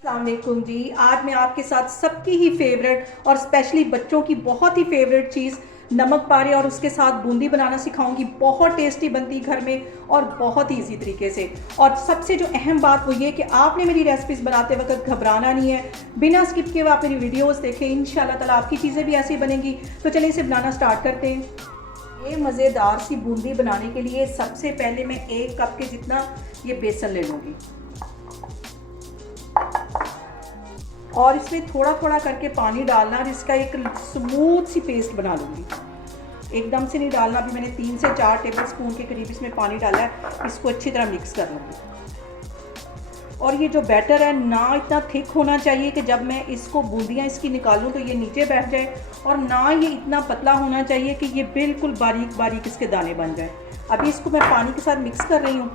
अस्सलाम वालेकुम जी। आज मैं आपके साथ सबकी ही फेवरेट और स्पेशली बच्चों की बहुत ही फेवरेट चीज़ नमक पारे और उसके साथ बूंदी बनाना सिखाऊंगी। बहुत टेस्टी बनती घर में और बहुत ईजी तरीके से। और सबसे जो अहम बात वो ये कि आपने मेरी रेसिपीज़ बनाते वक्त घबराना नहीं है, बिना स्किप किए हुए आप मेरी वीडियोज़ देखें। इंशाल्लाह ताला आपकी चीज़ें भी ऐसी बनेंगी। तो चलिए इसे बनाना स्टार्ट करते हैं। ये मज़ेदार सी बूंदी बनाने के लिए सबसे पहले मैं 1 कप के जितना ये बेसन ले लूँगी और इसमें थोड़ा थोड़ा करके पानी डालना और इसका एक स्मूथ सी पेस्ट बना लूँगी। एकदम से नहीं डालना। अभी मैंने 3 से 4 टेबल स्पून के करीब इसमें पानी डाला है। इसको अच्छी तरह मिक्स कर लूँगी। और ये जो बैटर है ना इतना थिक होना चाहिए कि जब मैं इसको बूंदियाँ इसकी निकालूँ तो ये नीचे बैठ जाए, और ना ये इतना पतला होना चाहिए कि ये बिल्कुल बारीक बारीक इसके दाने बन जाए। अभी इसको मैं पानी के साथ मिक्स कर रही हूँ।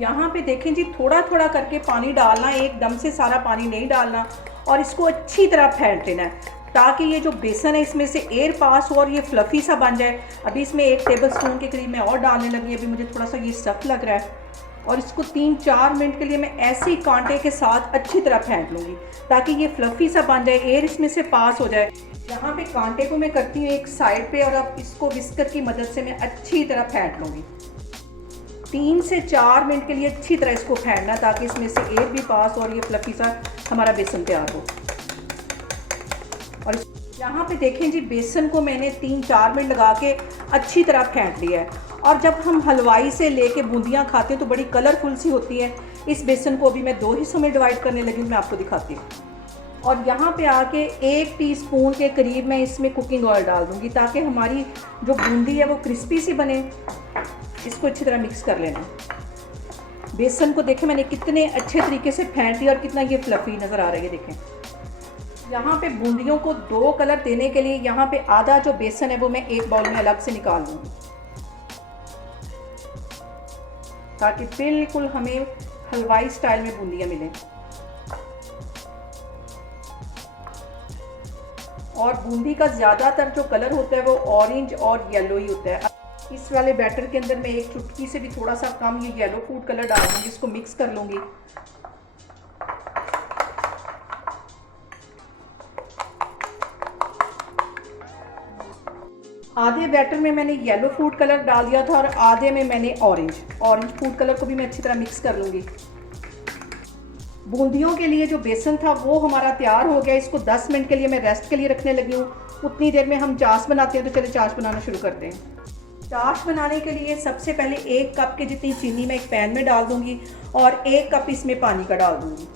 यहाँ पे देखें जी, थोड़ा थोड़ा करके पानी डालना, एकदम से सारा पानी नहीं डालना। और इसको अच्छी तरह फेंट लेना है ताकि ये जो बेसन है इसमें से एयर पास हो और ये फ्लफ़ी सा बन जाए। अभी इसमें 1 टेबल स्पून के करीब मैं और डालने लगी। अभी मुझे थोड़ा सा ये सख्त लग रहा है और इसको 3-4 मिनट के लिए मैं ऐसे ही कांटे के साथ अच्छी तरह फेंट लूँगी ताकि ये फ्लफ़ी सा बन जाए, एयर इसमें से पास हो जाए। यहाँ पे कांटे को मैं करती हूँ एक साइड पे और अब इसको विस्कर की मदद से मैं अच्छी तरह फेंट लूँगी। 3 से 4 मिनट के लिए अच्छी तरह इसको फेंटना ताकि इसमें से एयर भी पास हो और ये फ्लफी सा हमारा बेसन तैयार हो। और यहाँ पे देखें जी, बेसन को मैंने 3-4 मिनट लगा के अच्छी तरह फेंट लिया है। और जब हम हलवाई से लेके बूंदियाँ खाते हैं तो बड़ी कलरफुल सी होती है। इस बेसन को अभी मैं 2 हिस्सों में डिवाइड करने लगी हूँ, मैं आपको दिखाती हूँ। और यहाँ पे आके 1 टीस्पून के करीब मैं इसमें कुकिंग ऑयल डाल दूँगी ताकि हमारी जो बूंदी है वो क्रिस्पी सी बने। इसको अच्छी तरह मिक्स कर लेना। बेसन को देखें मैंने कितने अच्छे तरीके से फेंट दिया और कितना ये फ्लफी नज़र आ रहा है। ये देखें, यहाँ पे बूंदियों को 2 कलर देने के लिए यहाँ पे आधा जो बेसन है वो मैं एक बाउल में अलग से निकाल लूँगी ताकि बिल्कुल हमें हलवाई स्टाइल में बूंदियाँ मिलें। और बूंदी का ज़्यादातर जो कलर होता है वो ऑरेंज और येलो ही होता है। इस वाले बैटर के अंदर मैं एक चुटकी से भी थोड़ा सा कम ये येलो फूड कलर डाल दूँगी। इसको मिक्स कर लूँगी। आधे बैटर में मैंने येलो फूड कलर डाल दिया था और आधे में मैंने ऑरेंज फूड कलर को भी मैं अच्छी तरह मिक्स कर लूँगी। बूंदियों के लिए जो बेसन था वो हमारा तैयार हो गया। इसको 10 मिनट के लिए मैं रेस्ट के लिए रखने लगी हूँ। उतनी देर में हम चाश बनाते हैं, तो चलिए चाश बनाना शुरू करते हैं। चाश बनाने के लिए सबसे पहले 1 कप के जितनी चीनी मैं एक पैन में डाल दूंगी और 1 कप इसमें पानी का डाल दूंगी।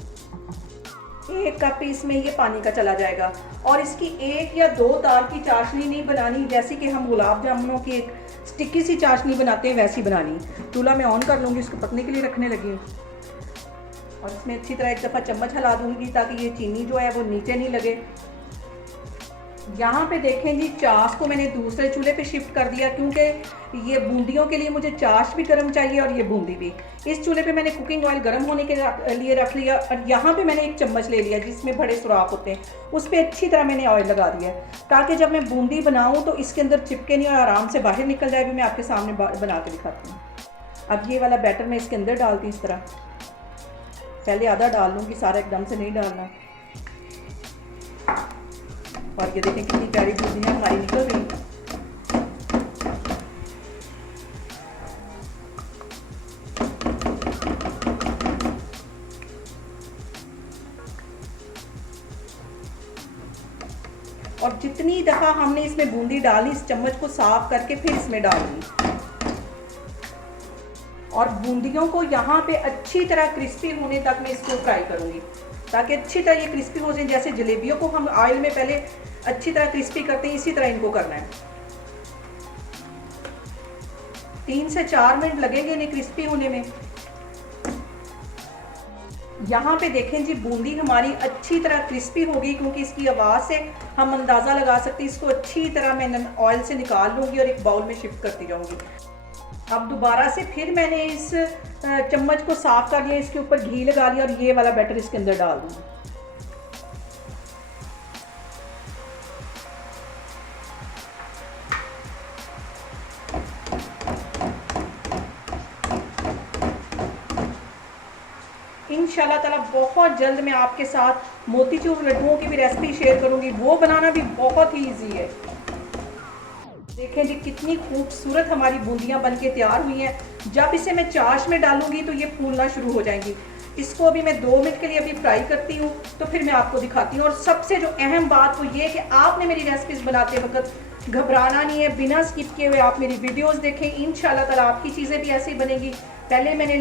1 कप इसमें ये पानी का चला जाएगा। और इसकी 1 या 2 तार की चाशनी नहीं बनानी, जैसे कि हम गुलाब जामुनों की एक स्टिकी सी चाशनी बनाते हैं वैसी बनानी। चूल्हा मैं ऑन कर लूँगी, इसको पकने के लिए रखने लगी हूँ। और इसमें अच्छी तरह एक दफ़ा चम्मच हिला दूँगी ताकि ये चीनी जो है वो नीचे नहीं लगे। यहाँ पे देखें जी, चाश को मैंने दूसरे चूल्हे पे शिफ्ट कर दिया क्योंकि ये बूंदियों के लिए मुझे चाश भी गर्म चाहिए और ये बूंदी भी। इस चूल्हे पे मैंने कुकिंग ऑयल गर्म होने के लिए रख लिया और यहाँ पे मैंने एक चम्मच ले लिया जिसमें बड़े सुराख होते हैं, उस पर अच्छी तरह मैंने ऑयल लगा दिया ताकि जब मैं बूंदी बनाऊँ तो इसके अंदर चिपके नहीं और आराम से बाहर निकल जाए। भी मैं आपके सामने बना के दिखाती हूँ। अब ये वाला बैटर मैं इसके अंदर डालती हूँ। इस तरह पहले आधा डाल लूँगी, सारा एकदम से नहीं डालना। और ये देखें कितनी प्यारी बूंदियाँ हमारी निकल रही। और जितनी दफ़ा हमने इसमें बूंदी डाली, इस चम्मच को साफ करके फिर इसमें डालूंगी। और बूंदियों को यहाँ पे अच्छी तरह क्रिस्पी होने तक मैं इसको फ्राई करूँगी ताकि अच्छी तरह ये क्रिस्पी हो जाए। जैसे जलेबियों को हम ऑयल में पहले अच्छी तरह क्रिस्पी करते हैं, इसी तरह इनको करना है। 3 से 4 मिनट लगेंगे इन्हें क्रिस्पी होने में। यहाँ पे देखें जी, बूंदी हमारी अच्छी तरह क्रिस्पी हो गई क्योंकि इसकी आवाज़ से हम अंदाज़ा लगा सकते हैं। इसको अच्छी तरह मैं ऑयल से निकाल लूँगी और एक बाउल में शिफ्ट करती जाऊँगी। अब दोबारा से फिर मैंने इस चम्मच को साफ कर लिया, इसके ऊपर घी लगा लिया और ये वाला बैटर इसके अंदर डाल दूँगी। इंशाल्लाह ताला बहुत जल्द मैं आपके साथ मोतीचूर लड्डुओं की भी रेसिपी शेयर करूँगी, वो बनाना भी बहुत ही ईजी है। देखें जी कितनी खूबसूरत हमारी बूंदियाँ बन के तैयार हुई हैं। जब इसे मैं चाश में डालूंगी तो ये फूलना शुरू हो जाएंगी। इसको अभी मैं 2 मिनट के लिए अभी फ्राई करती हूँ, तो फिर मैं आपको दिखाती हूँ। और सबसे जो अहम बात वो ये कि आपने मेरी रेसिपीज बनाते वक्त घबराना नहीं है, बिना स्किप किए हुए आप मेरी वीडियोस देखें। इंशाल्लाह ताला आपकी चीज़ें भी ऐसे ही बनेंगी। पहले मैंने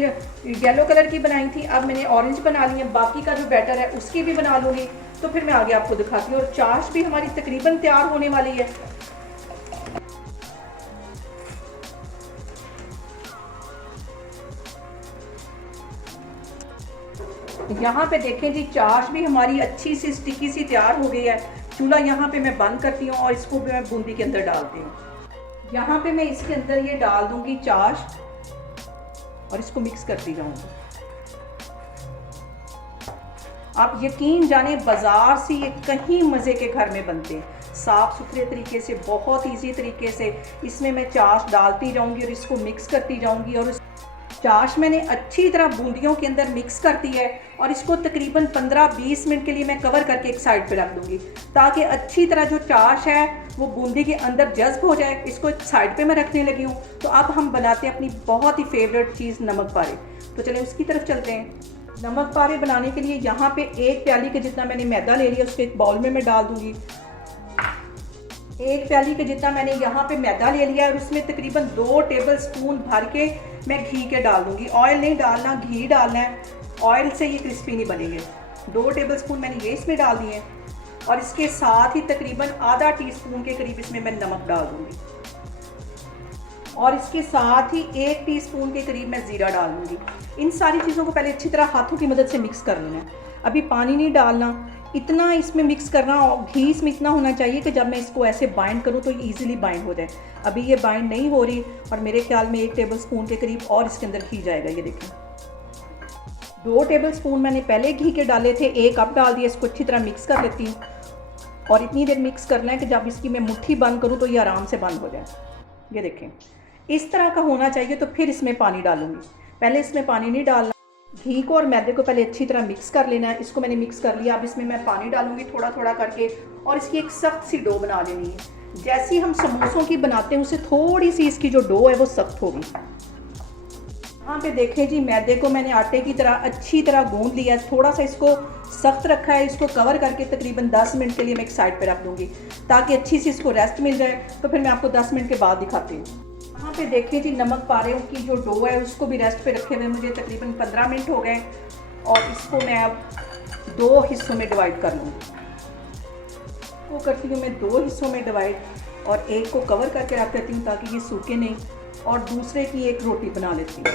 येलो कलर की बनाई थी, अब मैंने ऑरेंज बना ली है। बाकी का जो बैटर है उसकी भी बना लूँगी, तो फिर मैं आगे आपको दिखाती हूँ। और चाश भी हमारी तकरीबन तैयार होने वाली है। यहाँ पे देखें जी चाश भी हमारी अच्छी सी स्टिकी सी तैयार हो गई है। चूल्हा यहाँ पे मैं बंद करती हूँ और इसको भी मैं बूंदी के अंदर डालती हूँ। यहाँ पे मैं इसके अंदर ये डाल दूंगी चाश और इसको मिक्स करती जाऊंगी। आप यकीन जाने बाजार से ये कहीं मज़े के घर में बनते हैं, साफ़ सुथरे तरीके से, बहुत इजी तरीके से। इसमें मैं चाश डालती जाऊंगी और इसको मिक्स करती जाऊंगी। और चाश मैंने अच्छी तरह बूंदियों के अंदर मिक्स कर दी है और इसको तकरीबन 15-20 मिनट के लिए मैं कवर करके एक साइड पे रख दूंगी, ताकि अच्छी तरह जो चाश है वो बूंदी के अंदर जज्ब हो जाए। इसको एक साइड पे मैं रखने लगी हूँ। तो अब हम बनाते हैं अपनी बहुत ही फेवरेट चीज़ नमक पारे। तो चलिए उसकी तरफ चलते हैं। नमक पारे बनाने के लिए यहाँ पे 1 प्याली के जितना मैंने मैदा ले लिया, उसको एक बाउल में मैं डाल दूंगी। 1 प्याली के जितना मैंने यहाँ पे मैदा ले लिया और उसमें तकरीबन 2 टेबल स्पून भर के मैं घी के डाल दूंगी। ऑयल नहीं डालना, घी डालना है। ऑयल से ये क्रिस्पी नहीं बनेंगे। 2 टेबल स्पून मैंने ये इसमें डाल दिए और इसके साथ ही तकरीबन आधा टीस्पून के करीब इसमें मैं नमक डाल दूंगी और इसके साथ ही 1 टीस्पून के करीब मैं ज़ीरा डाल दूंगी। इन सारी चीज़ों को पहले अच्छी तरह हाथों की मदद से मिक्स कर लेना है। अभी पानी नहीं डालना, इतना इसमें मिक्स करना। और घी इसमें इतना होना चाहिए कि जब मैं इसको ऐसे बाइंड करूँ तो ये ईजिली बाइंड हो जाए। अभी ये बाइंड नहीं हो रही और मेरे ख्याल में 1 टेबल स्पून के करीब और इसके अंदर घी जाएगा। ये देखें 2 टेबल स्पून मैंने पहले घी के डाले थे, 1 अब डाल दिया। इसको अच्छी तरह मिक्स कर लेती हूँ और इतनी देर मिक्स करना है कि जब इसकी मैं मुट्ठी बंद करूँ तो ये आराम से बंद हो जाए। ये देखें इस तरह का होना चाहिए। तो फिर इसमें पानी डालूंगी, पहले इसमें पानी नहीं डालना। घी को और मैदे को पहले अच्छी तरह मिक्स कर लेना है। इसको मैंने मिक्स कर लिया। अब इसमें मैं पानी डालूंगी थोड़ा थोड़ा करके और इसकी एक सख्त सी डो बना लेनी है। जैसी हम समोसों की बनाते हैं उससे थोड़ी सी इसकी जो डो है वो सख्त होगी। यहाँ पे देखें जी मैदे को मैंने आटे की तरह अच्छी तरह गूंद लिया है। थोड़ा सा इसको सख्त रखा है। इसको कवर करके तकरीबन 10 मिनट के लिए मैं एक साइड पे रख दूँगी ताकि अच्छी सी इसको रेस्ट मिल जाए। तो फिर मैं आपको 10 मिनट के बाद दिखाती हूँ। यहाँ पे देखिए जी नमक पारे की जो डो है उसको भी रेस्ट पे रखे हुए मुझे तकरीबन 15 मिनट हो गए और इसको मैं अब 2 हिस्सों में डिवाइड कर लूँगी। वो करती हूँ मैं 2 हिस्सों में डिवाइड और एक को कवर करके रख देती हूँ ताकि ये सूखे नहीं, और दूसरे की एक रोटी बना लेती हूँ।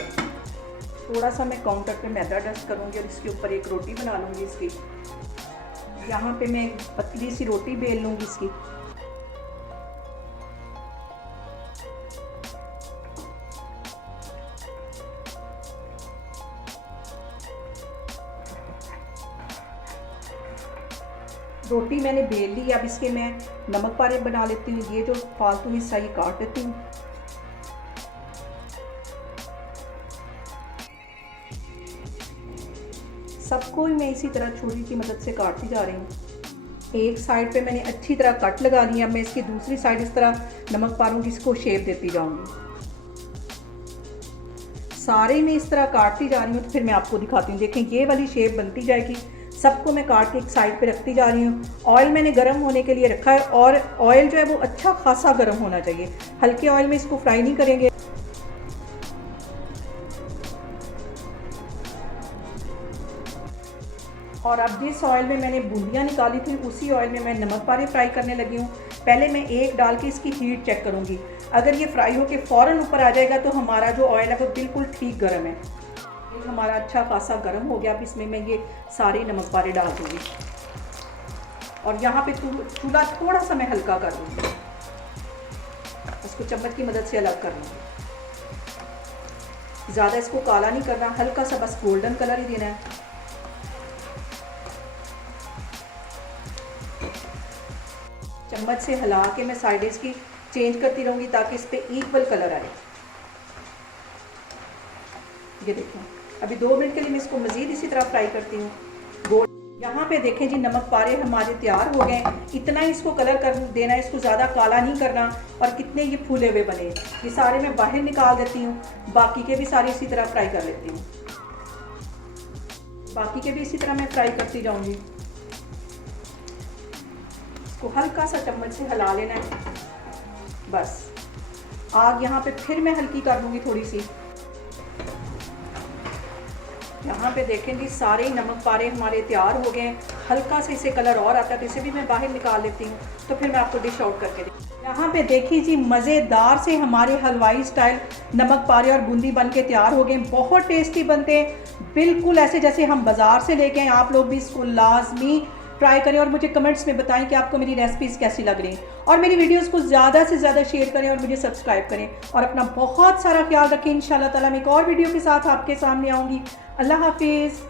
थोड़ा सा मैं काउंटर पे मैदा डस्ट करूँगी और इसके ऊपर एक रोटी बना लूँगी इसकी। यहाँ पे मैं एक पतली सी रोटी बेल लूँगी इसकी। रोटी मैंने बेल ली। अब इसके मैं नमक पारे बना लेती हूँ। ये जो फालतू हिस्सा ये काट देती हूँ। सबको मैं इसी तरह छुरी की मदद से काटती जा रही हूँ। एक साइड पे मैंने अच्छी तरह कट लगा लिया। मैं इसकी दूसरी साइड इस तरह नमक पारों की इसको शेप देती जाऊँगी। सारे में इस तरह काटती जा रही हूँ। तो फिर मैं आपको दिखाती हूँ। देखें ये वाली शेप बनती जाएगी। सबको मैं काट के एक साइड पे रखती जा रही हूँ। ऑयल मैंने गर्म होने के लिए रखा है और ऑयल जो है वो अच्छा खासा गर्म होना चाहिए। हल्के ऑयल में इसको फ्राई नहीं करेंगे। और अब जिस ऑयल में मैंने बूंदियाँ निकाली थी उसी ऑयल में मैं नमक पारे फ्राई करने लगी हूँ। पहले मैं एक डाल के इसकी हीट चेक करूँगी। अगर ये फ्राई होके फ़ौरन ऊपर आ जाएगा तो हमारा जो ऑयल है वो बिल्कुल ठीक गर्म है। हमारा अच्छा खासा गर्म हो गया। अब इसमें मैं ये सारे नमक पारे डाल दूँगी और यहाँ पे चूल्हा थोड़ा सा मैं हल्का कर लूँगी। इसको चम्मच की मदद से अलग कर लूँगी। ज़्यादा इसको काला नहीं करना, हल्का सा बस गोल्डन कलर ही देना है। चम्मच से हिला के मैं साइड इसकी चेंज करती रहूँगी ताकि इस पर इक्वल कलर आए। ये देखो अभी 2 मिनट के लिए मैं इसको मज़ीद इसी तरह फ्राई करती हूँ। गोल्ड यहाँ पे देखें जी, नमक पारे हमारे तैयार हो गए। इतना ही इसको कलर कर देना, इसको ज़्यादा काला नहीं करना। और कितने ये फूले हुए बने। ये सारे मैं बाहर निकाल देती हूँ, बाकी के भी सारे इसी तरह फ्राई कर लेती हूँ। बाकी के भी इसी तरह मैं फ्राई करती जाऊँगी। इसको हल्का सा चम्मच से हिला लेना है बस। आग यहाँ पे फिर मैं हल्की कर दूँगी थोड़ी सी। यहाँ पे देखें जी, सारे ही नमक पारे हमारे तैयार हो गए। हल्का से इसे कलर और आता है तो इसे भी मैं बाहर निकाल लेती हूँ, तो फिर मैं आपको डिश आउट करके देती। यहाँ पे देखिए जी, मज़ेदार से हमारे हलवाई स्टाइल नमक पारे और बूंदी बन के तैयार हो गए। बहुत टेस्टी बनते हैं, बिल्कुल ऐसे जैसे हम बाज़ार से लेके आए। आप लोग भी इसको लाजमी ट्राई करें और मुझे कमेंट्स में बताएं कि आपको मेरी रेसिपीज़ कैसी लग रही हैं। और मेरी वीडियोस को ज़्यादा से ज़्यादा शेयर करें और मुझे सब्सक्राइब करें। और अपना बहुत सारा ख्याल रखें। इंशाल्लाह ताला मैं एक और वीडियो के साथ आपके सामने आऊँगी। अल्लाह हाफिज़।